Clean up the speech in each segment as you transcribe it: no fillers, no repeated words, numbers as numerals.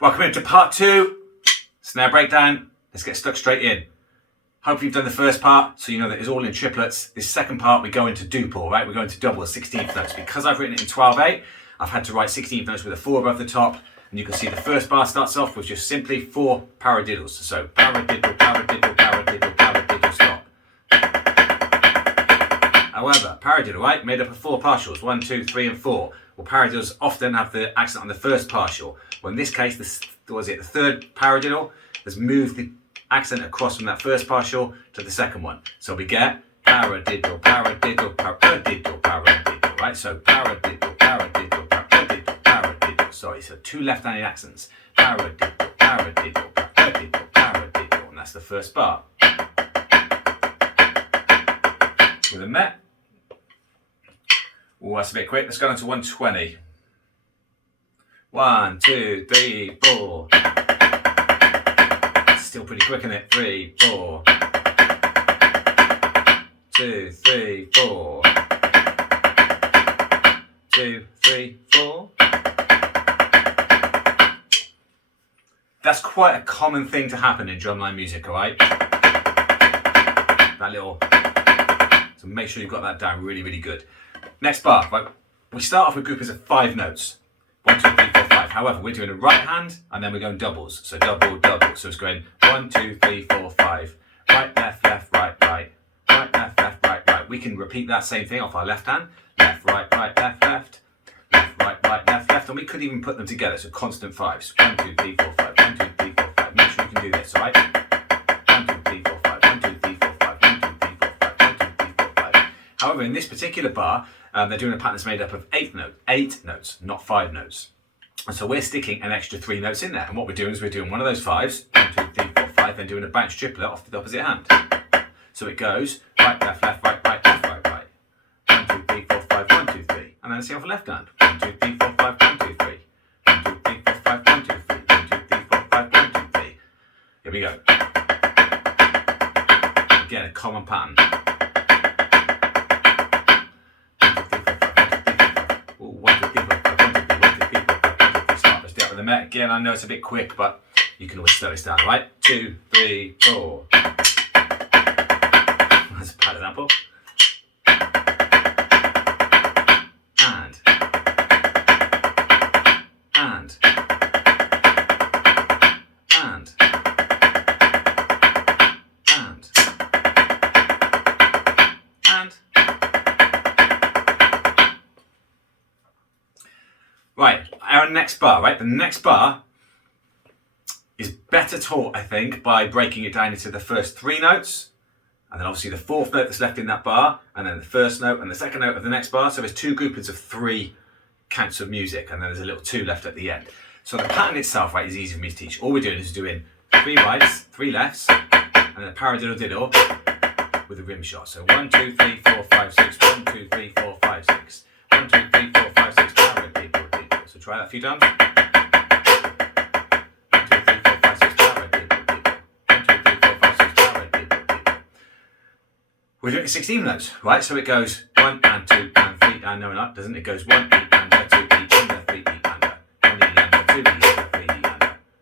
Welcome into part 2, snare breakdown. Let's get stuck straight in. Hopefully you've done the first part, so you know that it's all in triplets. This second part, we go into duple, right? We go into double, 16th notes. Because I've written it in 12/8, I've had to write 16th notes with a 4 above the top. And you can see the first bar starts off with just simply 4 paradiddles. So paradiddle, paradiddle, paradiddle, paradiddle, stop. However, paradiddle, right, made up of 4 partials, 1, 2, 3, and 4. Well, paradiddles often have the accent on the first partial. Well, in this case, the third paradiddle has moved the accent across from that first partial to the second one. So we get paradiddle, paradiddle, paradiddle, paradiddle, right? So paradiddle, paradiddle, paradiddle, paradiddle. Sorry, so 2 left-handed accents. Paradiddle, paradiddle, paradiddle, paradiddle, and that's the first bar. With a met. Oh, that's a bit quick. Let's go down to 120. 1, 2, 3, 4. Still pretty quick, isn't it? 3, 4. 2, 3, 4. 2, 3, 4. That's quite a common thing to happen in drumline music, alright? That little. So make sure you've got that down really, really good. Next bar, right? We start off with groupings of 5 notes. 1, 2, 3, 4, 5. However, we're doing a right hand and then we're going doubles. So double, double. So it's going 1, 2, 3, 4, 5. Right, left, left, right, right. Right, left, left, right, right. We can repeat that same thing off our left hand. Left, right, right, left, left. Left, right, right, left, left. And we could even put them together. So constant 5s. 1, 2, 3, 4, 5. 1, 2, 3, 4, 5. Make sure you can do this, alright? 1, 2, 3, 4, 5. 1, 2, 3, 4, 5. 1, 2, 3, 4, 5. 1, 2, 3, 4, 5. However, in this particular bar, they're doing a pattern that's made up of 8 notes, not 5 notes. And so we're sticking an extra 3 notes in there. And what we're doing is we're doing one of those 5s, 1, 2, 3, 4, 5, then doing a bounce triplet off the opposite hand. So it goes right, left, left, right, right, left, right, right. 1, 2, 3, 4, 5, 1, 2, 3. And then let's see off the left hand. 1, 2, 3, 4, 5, 1, 2, 3. 1, 2, 3, 4, 5, 1, 2, 3. 1, 2, 3, 4, 5, 1, 2, 3. Here we go. Again, a common pattern. Again, I know it's a bit quick, but you can always slow this down, right? 2, 3, 4. That's a bad example. And. And. And. And. And. Right, our next bar, right? The next bar is better taught, I think, by breaking it down into the first 3 notes, and then obviously the 4th note that's left in that bar, and then the first note and the second note of the next bar. So there's 2 groupings of 3 counts of music, and then there's a little 2 left at the end. So the pattern itself, right, is easy for me to teach. All we're doing is doing 3 rights, 3 lefts, and then a paradiddle diddle with a rim shot. So 1, 2, 3, 4, 5, 6. 1, 2, 3, 4, 5, 6. 1, 2, 3, 4, 5, 6. Paradiddle diddle. So try that a few times. 1, 2, 3, 4, 5, 6. Paradiddle diddle. 1, 2, 3, 4, 5, 6. Paradiddle diddle. We're doing 16 notes, right? So it goes 1 and 2 and 3 and no, we're not, doesn't it? It goes 1 E and 2 E and 3 E and 1 E and 2 E and 3 E and 1 E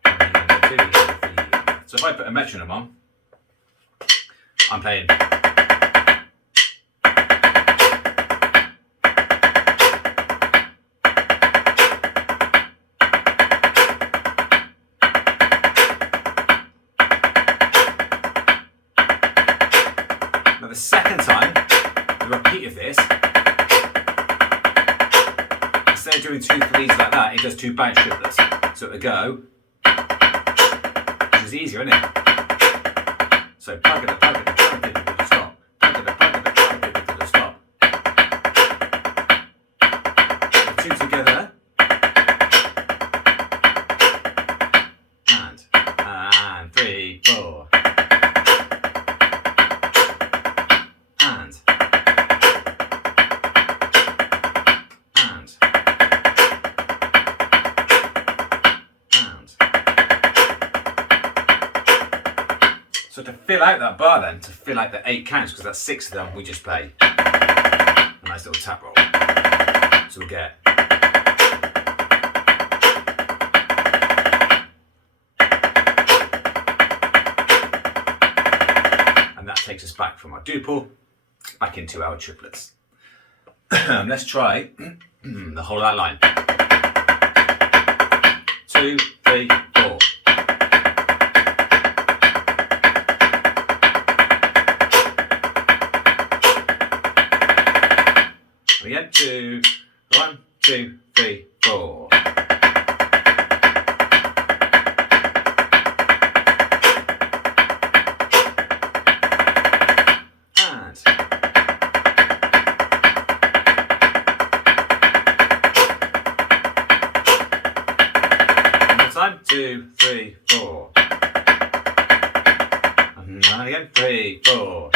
and 2 E and 3 E and. So if I put a metronome on, I'm playing. The second time, the repeat of this, instead of doing 2 3s like that, it does 2 bounce triplets. So it'll go, which is easier, isn't it? So plug it, stop. Plug it, stop. The 2 together, and 3, 4. So to fill out that bar then, to fill out the 8 counts, because that's 6 of them, we just play a nice little tap roll. So we'll get back from our duple, back into our triplets. Let's try the whole of that line. 2, 3, 4. Again, 2, 1, 2, 3, 4. Time 2, 3, 4. And again 3, 4.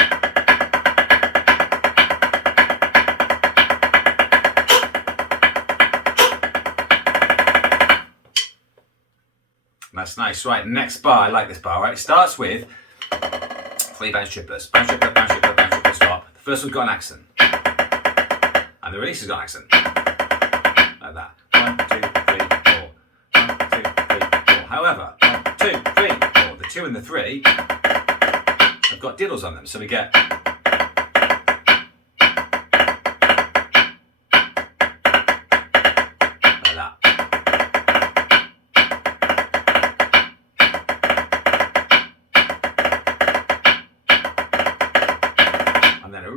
That's nice. Right, next bar. I like this bar. Right, it starts with 3 bounce triplets. Bounce triplet, bounce triplet, bounce triplet, stop. The first one's got an accent, and the release has got an accent. Like that. 1, 2, 3, 4. 1, 2, 3, 4. However, 1, 2, 3, 4. The 2 and the 3 have got diddles on them, so we get.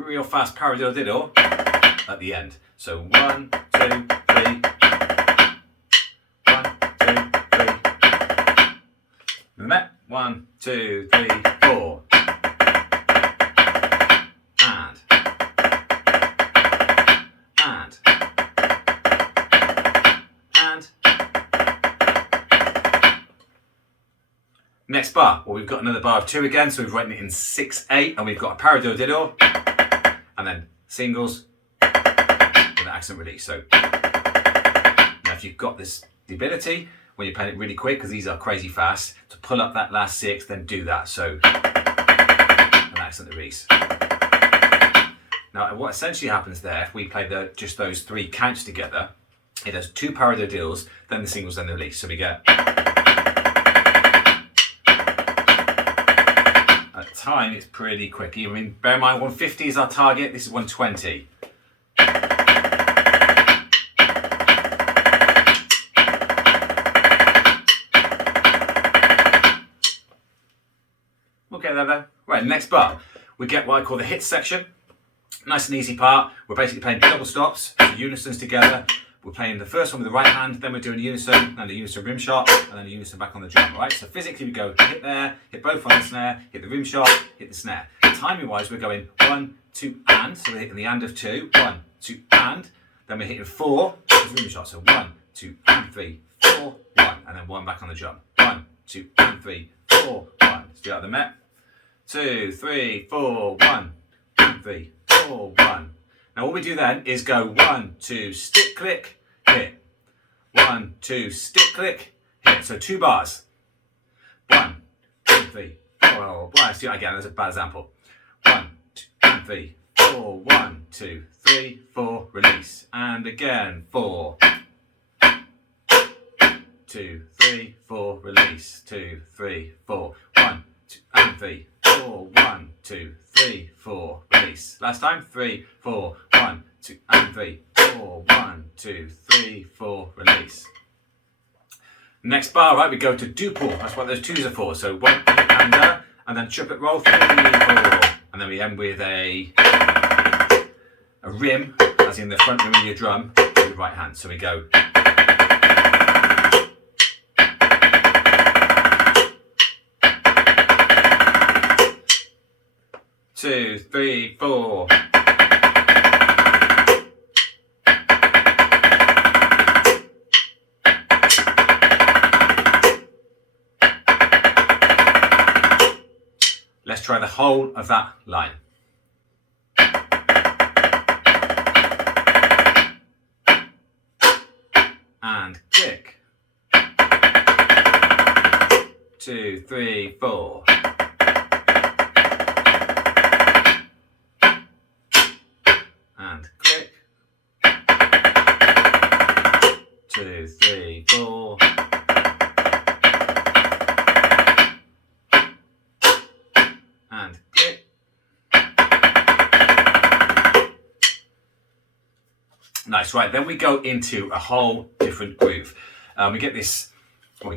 Real fast paradiddle at the end. So 1, 2, 3. 1, 2, 3. And that 1, 2, 3, 4. And. Next bar. Well, we've got another bar of 2 again, so we've written it in 6/8, and we've got a paradiddle. And then singles with an accent release. So now if you've got the ability, when you're playing it really quick, because these are crazy fast, to pull up that last 6, then do that. So an accent release. Now what essentially happens there, if we play just those 3 counts together, it does 2 paradiddles, then the singles, then the release. So we get. At time, it's pretty quick. I mean, bear in mind, 150 is our target. This is 120. Okay, there. Right, next bar. We get what I call the hit section. Nice and easy part. We're basically playing double stops, so unisons together. We're playing the first one with the right hand, then we're doing a unison, and a unison rim shot, and then a unison back on the drum, right? So physically we go hit there, hit both on the snare, hit the rim shot, hit the snare. Timing wise, we're going 1, 2, and, so we're hitting the and of 2, 1, 2, and, then we're hitting 4, with the rim shot, so 1, 2, and 3, 4, 1, and then 1 back on the drum. 1, 2, and 3, 4, 1. Let's do it out of the Met. 2, 3, 4, 1, 2, 3, 4, 1. Now what we do then is go 1, 2, stick, click, hit. 1, 2, stick, click, hit. So 2 bars. 1, 2, 3, 4. Well, let's do that again. That's a bad example. 1, 2, and 3, 4. 1, 2, 3, 4. Release. And again. 4. 2, 3, 4. Release. 2, 3, 4. 1, 2, and 3, 4. 1, 2, 3, 4. Release. Last time. 3, 4. 1, 2, and 3, 4. 1, 2, 3, 4. Release. Next bar, right? We go to duple. That's what those 2s are for. So 1 and then triplet roll. 3, 4, and then we end with a rim, as in the front rim of your drum, with the right hand. So we go. 2, 3, 4. Let's try the whole of that line. And click. 2, 3, 4. And click. 2, 3, 4. And click. Nice, right, then we go into a whole different groove. We get this. So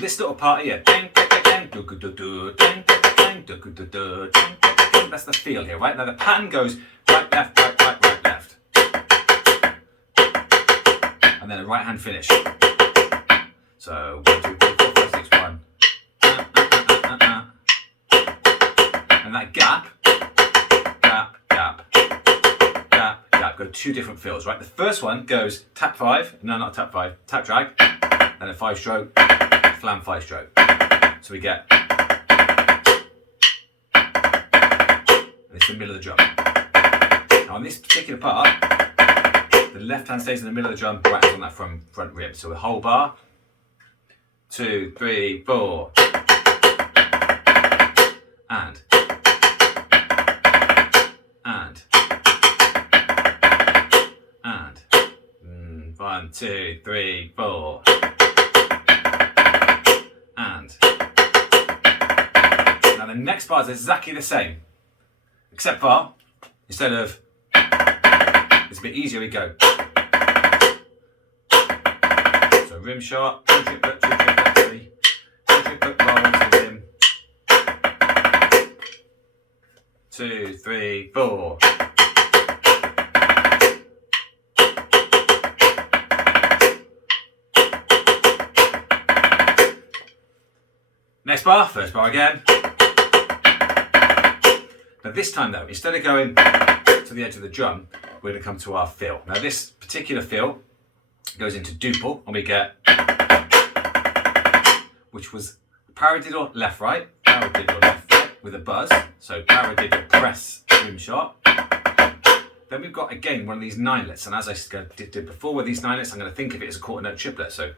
this little part here, that's the feel here, right? Now the pattern goes right, left, right, left. And then a right hand finish. So 1, 2, 3, 4, 5, 6, 1. And that gap, go two different feels, right? The first one goes tap 5, no, not tap 5, tap drag, and a 5 stroke, flam 5 stroke. So we get, and it's the middle of the drum. Now on this particular part, the left hand stays in the middle of the drum, right hand on that front rib. So the whole bar, 2, 3, 4, and 1, 2, 3, 4, and. Now the next bar is exactly the same, except for instead of, it's a bit easier, we go. So rim shot, 2 triplet, 2 triplet, 3, 2 triplet, roll to rim, 2, 3, 4. Next bar, first bar again. Now this time though, instead of going to the edge of the drum, we're going to come to our fill. Now this particular fill goes into duple, and we get, which was paradiddle left right, paradiddle left right with a buzz. So paradiddle press rim shot. Then we've got again one of these 9lets, and as I did before with these 9lets, I'm going to think of it as a quarter note triplet. So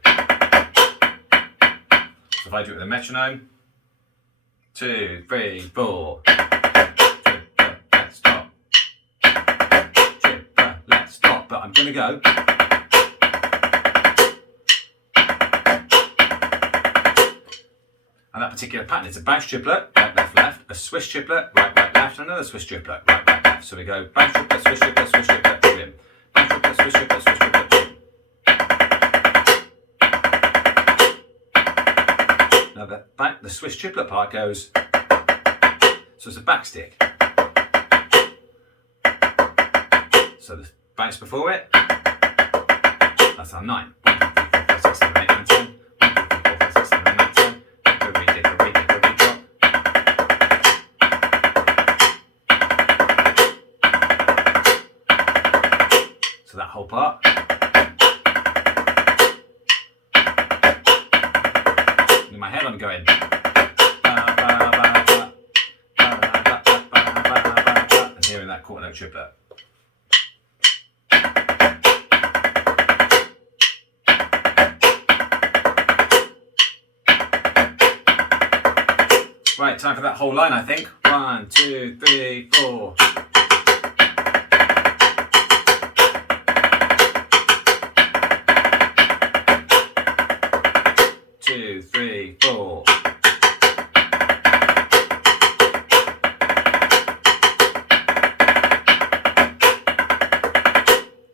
if I do it with a metronome, 2, 3, 4, triplet, let's stop, triplet, let's stop, but I'm going to go. And that particular pattern is a bounce triplet, right, left, left, a swish triplet, right, right, left, and another swish triplet, right, right, left. So we go bounce triplet, swish triplet, rim, bounce triplet, swish triplet, swish triplet, rim. Now the swish triplet part goes, so it's a back stick. So the bounce before it, that's our 9. 1, 2, 3, 4, 5, 6, 7, 8, 9, 10. 1, 2, 3, 4, 5, 6, 7, 8, 9, 10. Dick, drop. So that whole part. In my head I'm going, and hearing that quarter note triplet. Right, time for that whole line, I think. 1, 2, 3, 4. Two, three, 4.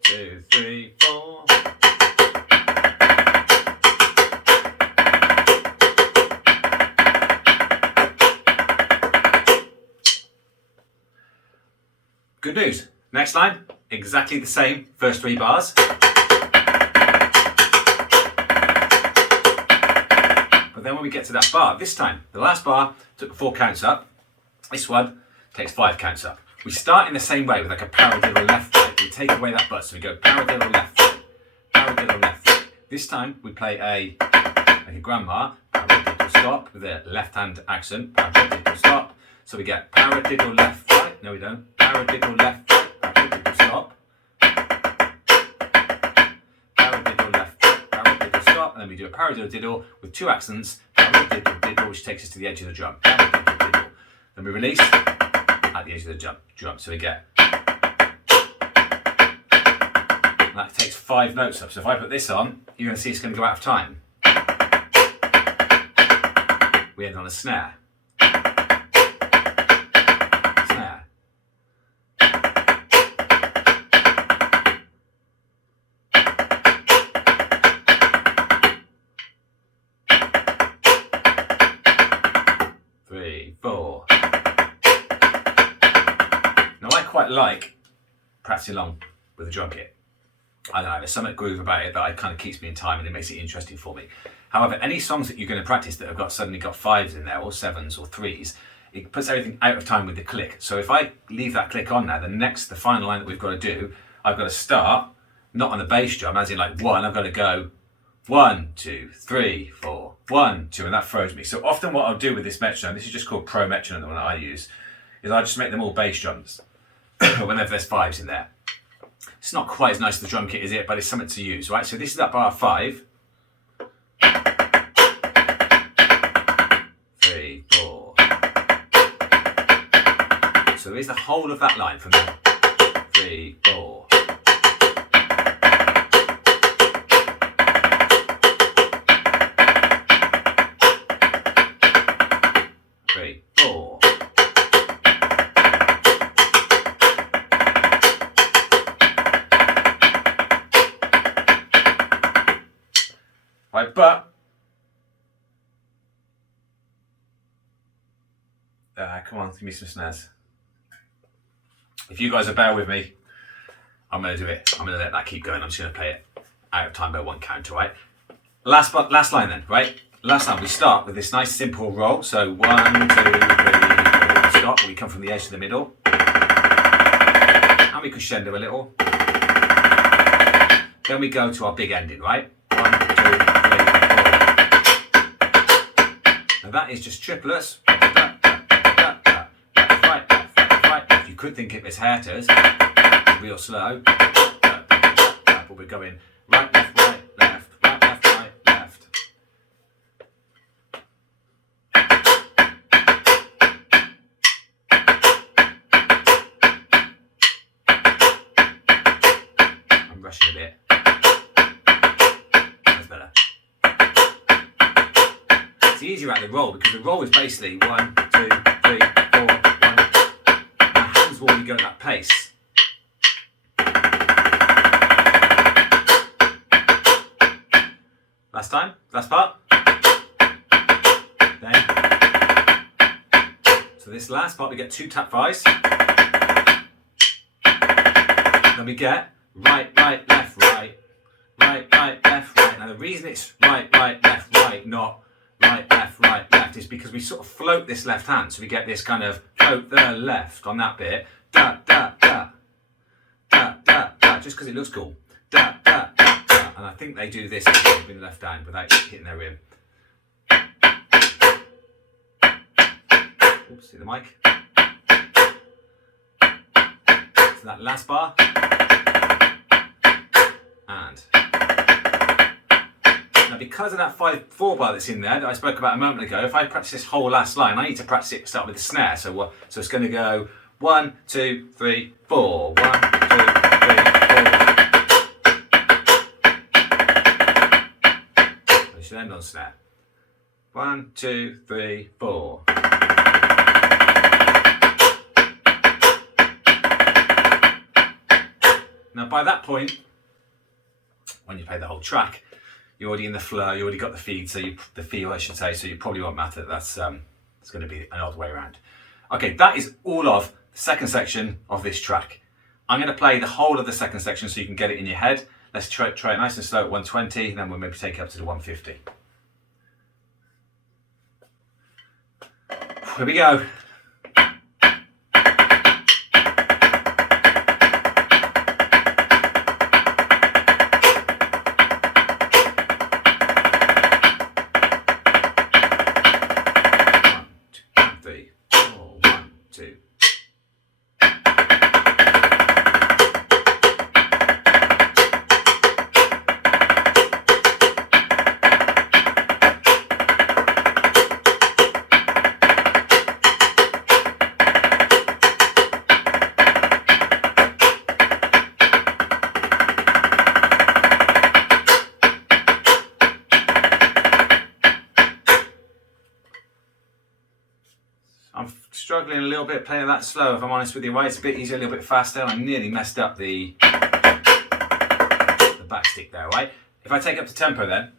Two, three, 4. Good news. Next line, exactly the same, first 3 bars. But then when we get to that bar, this time, the last bar took 4 counts up. This one takes 5 counts up. We start in the same way with like a paradiddle left right. We take away that buzz, so we go paradiddle left right, paradiddle left right. This time we play like a grandma, paradiddle stop with a left hand accent, paradiddle stop. So we get paradiddle left right. No, we don't. Paradiddle left right, paradiddle stop. Paradiddle left right, paradiddle stop. And then we do a paradiddle diddle with 2 accents, paradiddle diddle, which takes us to the edge of the drum. Paradiddle diddle. Then we release at the edge of the drum. So we get. And that takes 5 notes up. So if I put this on, you're going to see it's going to go out of time. We end on a snare. quite like practicing along with a drum kit. I don't know, there's something groove about it that kind of keeps me in time and it makes it interesting for me. However, any songs that you're going to practice that have suddenly got 5s in there, or 7s or 3s, it puts everything out of time with the click. So if I leave that click on now, the final line that we've got to do, I've got to start, not on the bass drum, as in like 1, I've got to go 1, 2, 3, 4, 1, 2, and that throws me. So often what I'll do with this metronome, this is just called Pro Metronome, the one that I use, is I just make them all bass drums whenever there's 5s in there. It's not quite as nice as the drum kit, is it? But it's something to use, right? So this is that bar 5. 3, 4. So there's the whole of that line from there. 3, 4. 3, 4. Right, but come on, give me some snares. If you guys will bear with me, I'm going to do it. I'm going to let that keep going. I'm just going to play it out of time by 1 count, all right? Last line then, right? Last line, we start with this nice simple roll. So 1, 2, 3, 4, stop. We come from the edge to the middle. And we crescendo a little. Then we go to our big ending, right? 1, 2, 3, 4. Now that is just triplets. If you could think of it as hairters, real slow. But we're going right, left, right, left, right, left, right, left. I'm rushing a bit. That's better. It's easier at the roll because the roll is basically 1, 2, 3, 4, 1. My hands will already go at that pace. Last time, last part. Then, so this last part we get 2 tap 5s. Then we get right, right, left, right, right, right, left, right. Now the reason it's right, right, left, right, not right, left, is because we sort of float this left hand. So we get this kind of float the left on that bit. Da, da, da, da, da, da, just because it looks cool. Da, da, da. And I think they do this with the left hand without hitting their rim. Oops, see the mic. So that last bar. And. Now because of that 5/4 bar that's in there that I spoke about a moment ago, if I practice this whole last line, I need to practice it, start with the snare. So it's going to go 1, 2, 3, 4. 1, 2, 3, 4. Should end on snare. 1, 2, 3, 4. Now by that point, when you play the whole track, you're already in the flow, you already got the feed, so the feel I should say, so you probably won't matter. That's it's going to be an odd way around. Okay, that is all of the second section of this track. I'm going to play the whole of the second section so you can get it in your head. Let's try it nice and slow at 120, and then we'll maybe take it up to the 150. Here we go. Struggling a little bit playing that slow, if I'm honest with you. Right, it's a bit easier, a little bit faster. I nearly messed up the back stick there, right? If I take up to tempo then.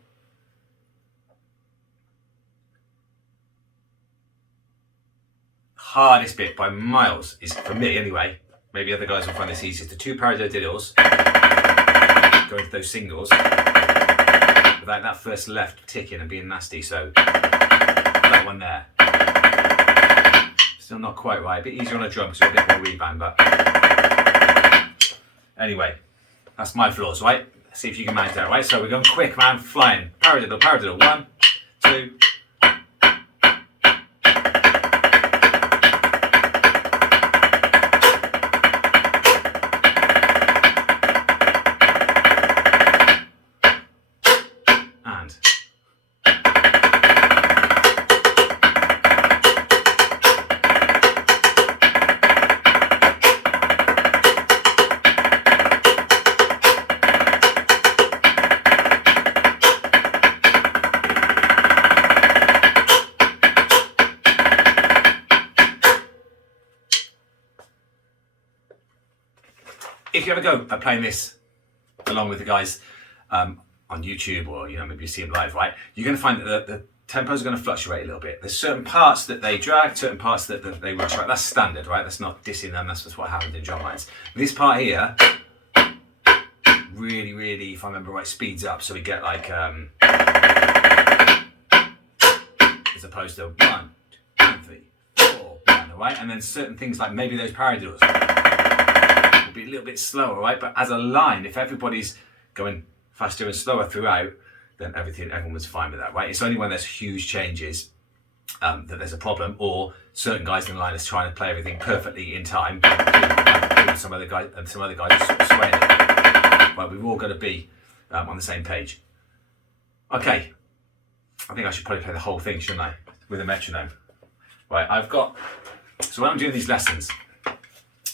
Hardest bit by miles is, for me anyway, maybe other guys will find this easier, the 2 paradiddles go into those singles without that first left ticking and being nasty. So that one there, still not quite right, a bit easier on a drum because it's got a bit more rebound, but anyway, that's my flaws, right? Let's see if you can manage that, right? So we're going quick, man, flying. Paradiddle, paradiddle, 1, 2. If you ever go playing this along with the guys on YouTube, or maybe you see them live, right? You're going to find that the tempos are going to fluctuate a little bit. There's certain parts that they drag, certain parts that they rush, right? That's standard, right? That's not dissing them. That's just what happened in Drumlines. This part here really, really, if I remember right, speeds up, so we get like as opposed to 1, 2, 3, 4, 1, right? And then certain things like maybe those paradiddles be a little bit slower, right? But as a line, if everybody's going faster and slower throughout, then everyone was fine with that, right? It's only when there's huge changes that there's a problem, or certain guys in the line is trying to play everything perfectly in time. Some other guys are sort of swaying it. But we've all got to be on the same page. Okay, I think I should probably play the whole thing, shouldn't I? With a metronome. Right, so when I'm doing these lessons,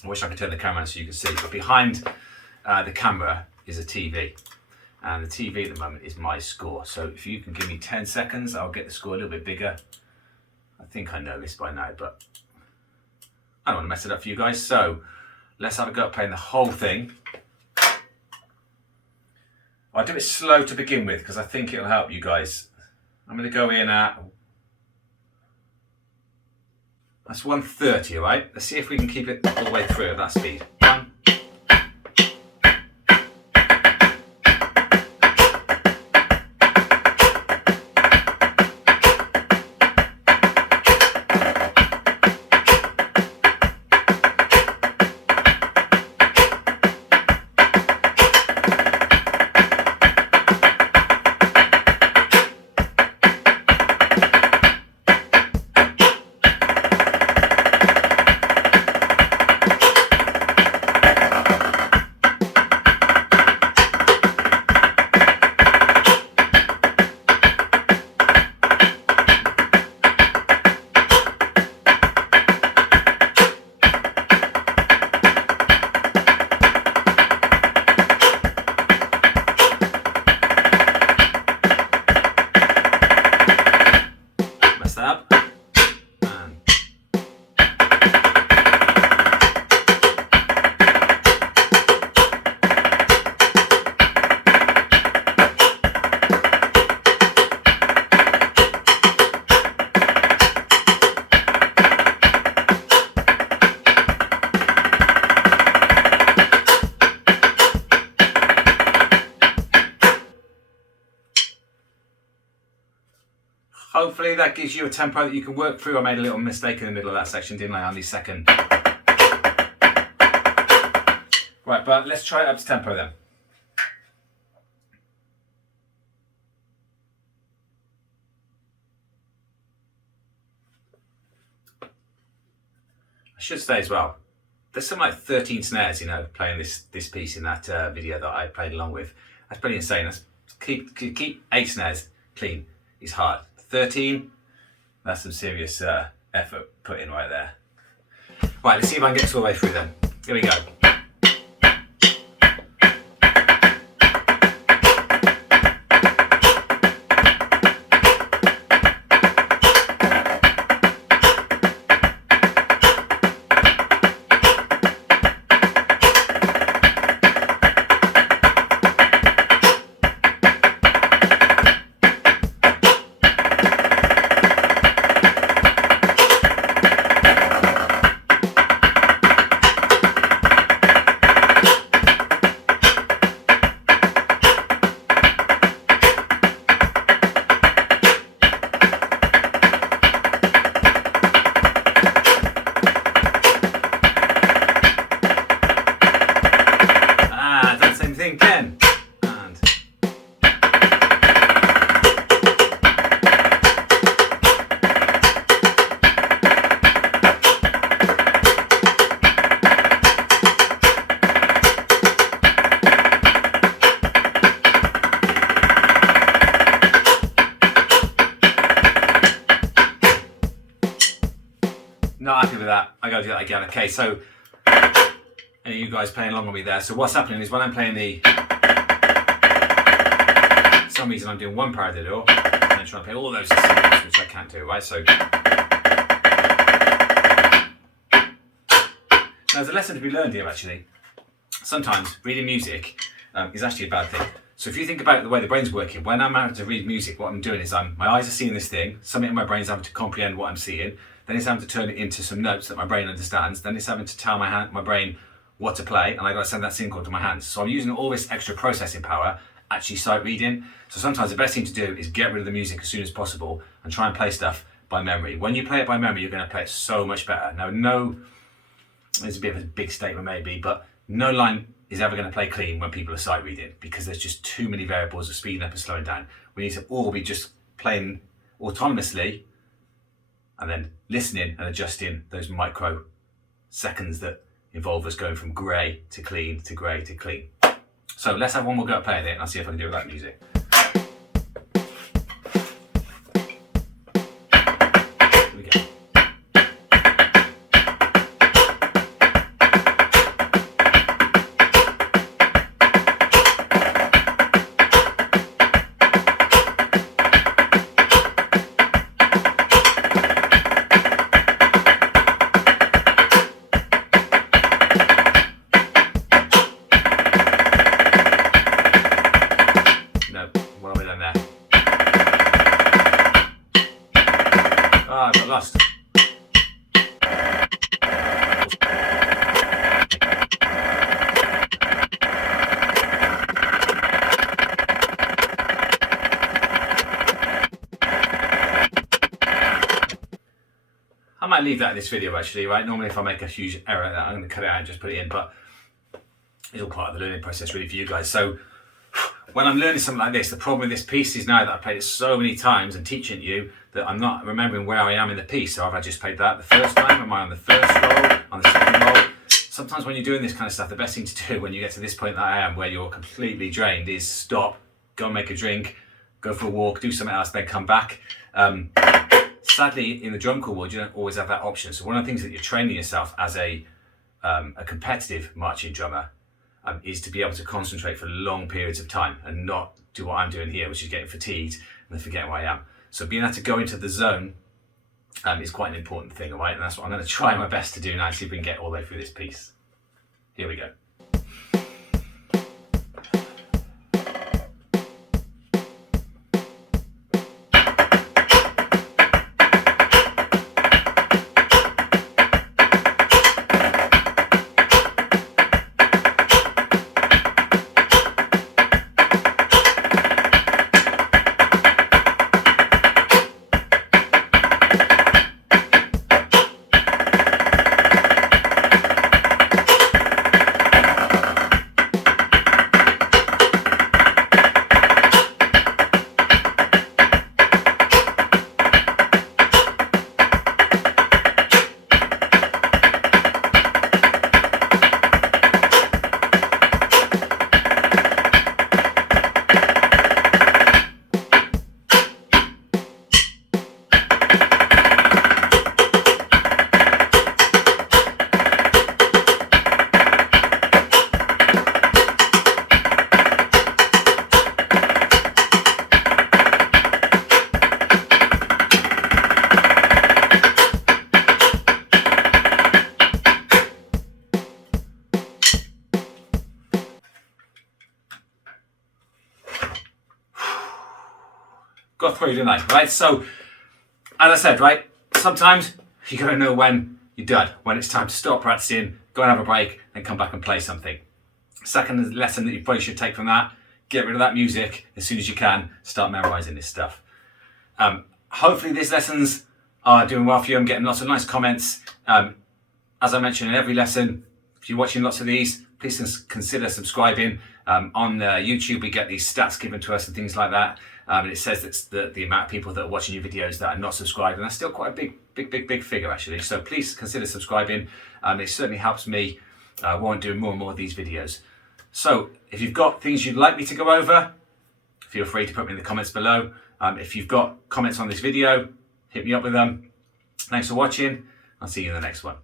I wish I could turn the camera on so you can see, but behind the camera is a TV, and the TV at the moment is my score. So if you can give me 10 seconds, I'll get the score a little bit bigger. I think I know this by now, but I don't want to mess it up for you guys. So let's have a go at playing the whole thing. I'll do it slow to begin with because I think it'll help you guys. I'm going to go in at, that's 130, all right? Let's see if we can keep it all the way through at that speed. 1. Hopefully that gives you a tempo that you can work through. I made a little mistake in the middle of that section, didn't I, on the second? Right, but let's try it up to tempo then. I should say as well, there's something like 13 snares, playing this piece in that video that I played along with. That's pretty insane. Keep 8 snares clean is hard. 13, that's some serious effort put in right there. Right, let's see if I can get this all the way through then. Here we go. Not happy with that. I gotta do that again. Okay, so any of you guys playing along with me there. So what's happening is when I'm playing for some reason I'm doing one paradiddle and then trying to play all those sequences, which I can't do, right? So there's a lesson to be learned here actually. Sometimes reading music is actually a bad thing. So if you think about the way the brain's working, when I'm having to read music, what I'm doing is my eyes are seeing this thing, something in my brain's having to comprehend what I'm seeing, then it's having to turn it into some notes that my brain understands, then it's having to tell my brain what to play, and I've got to send that signal to my hands. So I'm using all this extra processing power, actually sight reading. So sometimes the best thing to do is get rid of the music as soon as possible and try and play stuff by memory. When you play it by memory, you're going to play it so much better. Now, there's a bit of a big statement maybe, but no line is ever going to play clean when people are sight reading because there's just too many variables of speeding up and slowing down. We need to all be just playing autonomously and then listening and adjusting those micro seconds that involve us going from grey to clean to grey to clean. So let's have one more go at playing it and I'll see if I can do it without music. Here we go. I got lost. I might leave that in this video actually, right? Normally if I make a huge error, I'm going to cut it out and just put it in, but it's all part of the learning process really for you guys. So when I'm learning something like this, the problem with this piece is now that I've played it so many times and teaching you that I'm not remembering where I am in the piece. So have I just played that the first time? Am I on the first roll? On the second roll? Sometimes when you're doing this kind of stuff, the best thing to do when you get to this point that I am, where you're completely drained, is stop, go and make a drink, go for a walk, do something else, then come back. Sadly, in the drum corps world, you don't always have that option. So one of the things that you're training yourself as a competitive marching drummer is to be able to concentrate for long periods of time and not do what I'm doing here, which is getting fatigued and then forgetting where I am. So being able to go into the zone is quite an important thing, all right? And that's what I'm going to try my best to do now, see if we can get all the way through this piece. Here we go. Got through, didn't I? Right, so as I said, right, sometimes you gotta know when you're done, when it's time to stop practicing, go and have a break, and come back and play something. Second lesson that you probably should take from that, get rid of that music as soon as you can, start memorizing this stuff. Hopefully these lessons are doing well for you. I'm getting lots of nice comments. As I mentioned in every lesson, if you're watching lots of these, please consider subscribing. On YouTube, we get these stats given to us and things like that. And it says that's the amount of people that are watching your videos that are not subscribed. And that's still quite a big figure, actually. So please consider subscribing. It certainly helps me want doing more and more of these videos. So if you've got things you'd like me to go over, feel free to put them in the comments below. If you've got comments on this video, hit me up with them. Thanks for watching. I'll see you in the next one.